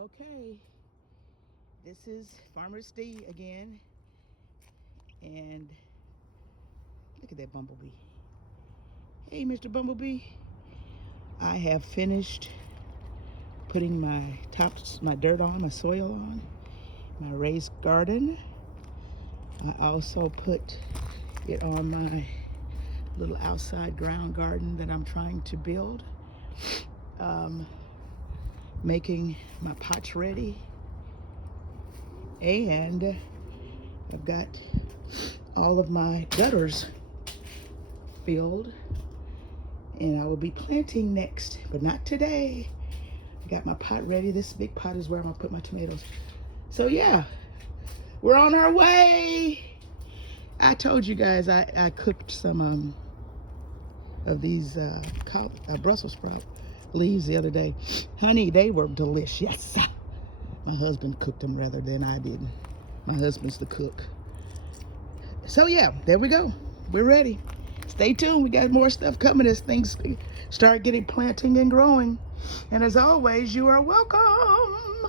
Okay, this is Farmer's Day again, and look at that bumblebee. Hey, Mr. Bumblebee. I have finished putting my dirt on, my soil on, my raised garden. I also put it on my little outside ground garden that I'm trying to build. Making my pots ready, and I've got all of my gutters filled, and I will be planting next, but not today. I got my pot ready. This big pot is where I'm gonna put my tomatoes. So yeah, we're on our way. I told you guys I cooked some of these Brussels sprout leaves the other day. Honey, they were delicious. My husband cooked them rather than I did. My husband's the cook. So yeah, there we go. We're ready. Stay tuned. We got more stuff coming as things start getting planting and growing. And as always, you are welcome.